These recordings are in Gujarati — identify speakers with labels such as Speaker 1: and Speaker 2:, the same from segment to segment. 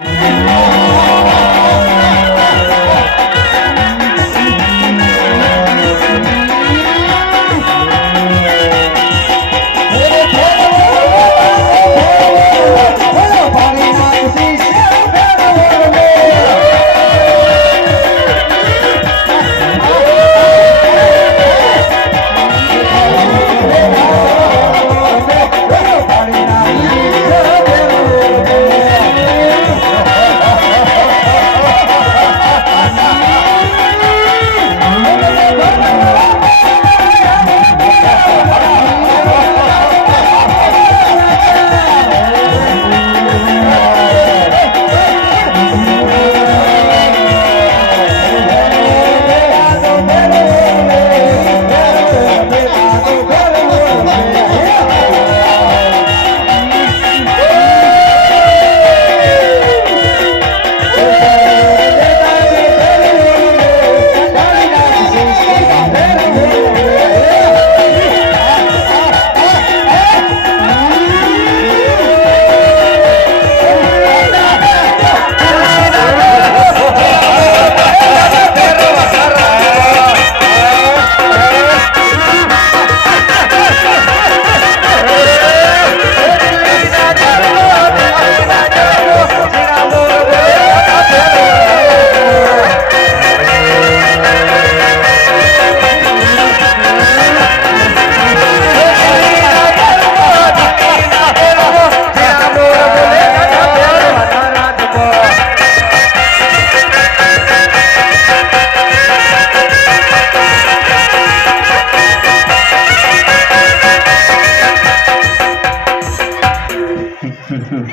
Speaker 1: Oh, oh, oh, oh.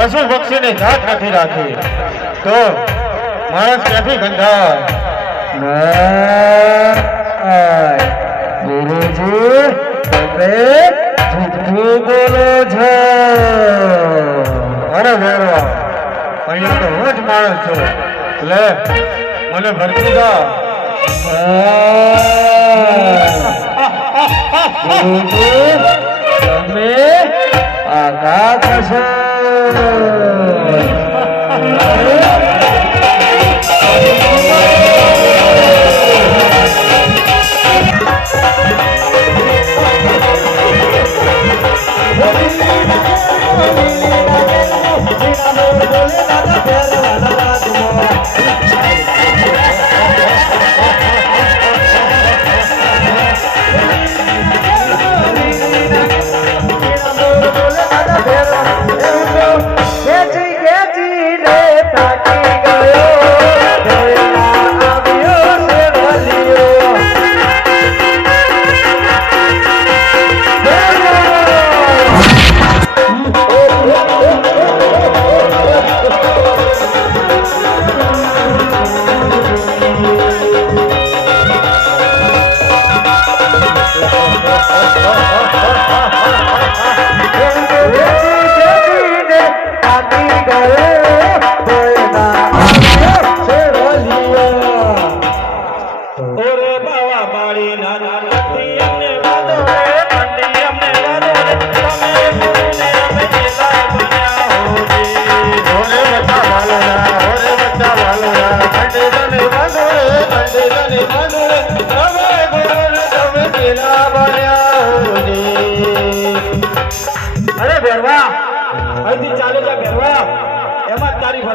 Speaker 1: પશુ પક્ષીની જાત નથી રાખી તો માણસ ક્યાંથી ગંધાય ગુરુજી તમે જૂઠું અરે મેળવા અહીંયા તો હું જ માણસ છું લે મને ભરતી દો તમે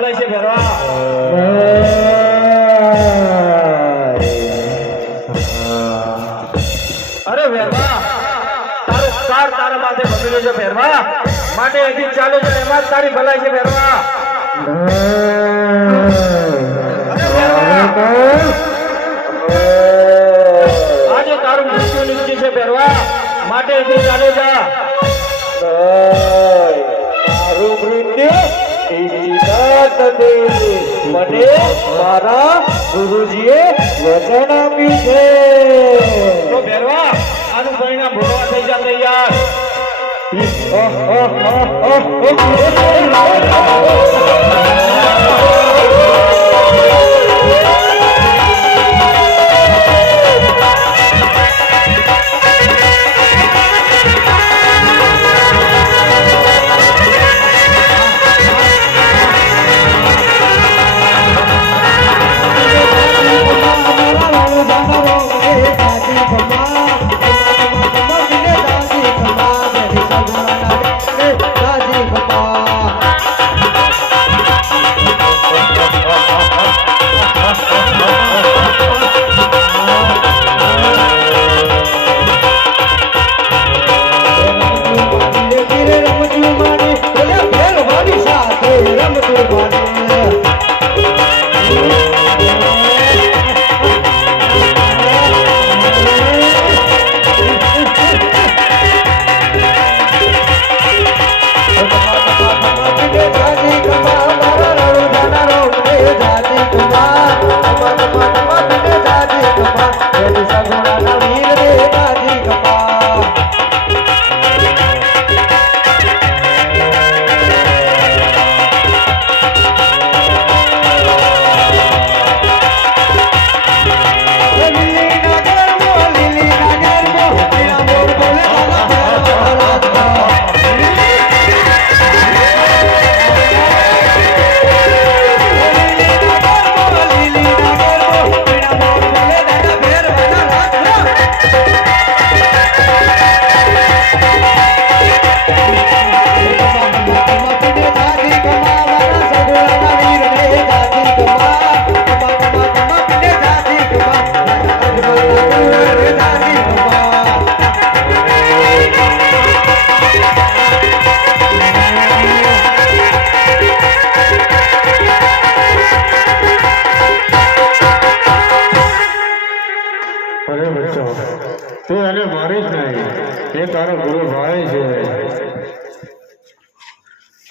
Speaker 2: ભલાઈ છે ભેરવા, તારો કાર તારા માથે ભમેલો છે ભેરવા. માટે અહીંથી ચાલે છે એમાં જ તારી ભલાઈ છે અરે આજે તારું મૃત્યુ નિશ્ચિત છે ભેરવા. માટે અહીંથી ચાલે જા
Speaker 3: મૃત્યુ ઈચ્છિત નથી મને મારા ગુરુજીએ વચન આપ્યું છે
Speaker 2: તો ભેરવા આનું પરિણામ ભોગવા થઈ જા તૈયાર
Speaker 1: અરે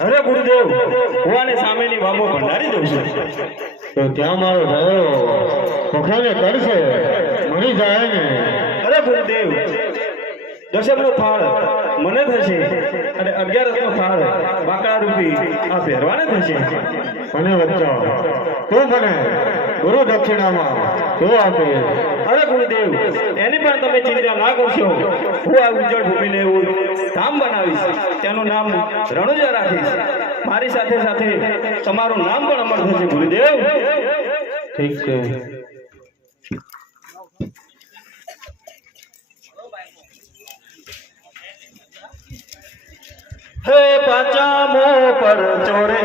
Speaker 2: અરે ગુરુદેવ હું આને સામેની વામો ભંડારી દઉં છું.
Speaker 1: તો ત્યાં મારો ભાઈ પખાને કરશે મરી જાય ને.
Speaker 2: અરે ગુરુદેવ દશમનો ફાળ મને થશે અને અગિયારસનો ફાળ બાકડા રૂપી આ પહેરવાને થશે.
Speaker 1: અને વચ્ચે તું મને ગુરુ દક્ષિણામાં
Speaker 2: અરે ગુરુદેવ, એની પણ તમે ચિંતા ના કરશો. હું આ ઉજ્જળ ભૂમિને એવું ધામ બનાવીશ. તેનું નામ રણુજા રાખીશ. મારી સાથે સાથે તમારું નામ પણ અમર થશે, ગુરુદેવ.
Speaker 1: ઠીક છે.
Speaker 2: હે પાંચામો પર ચોરે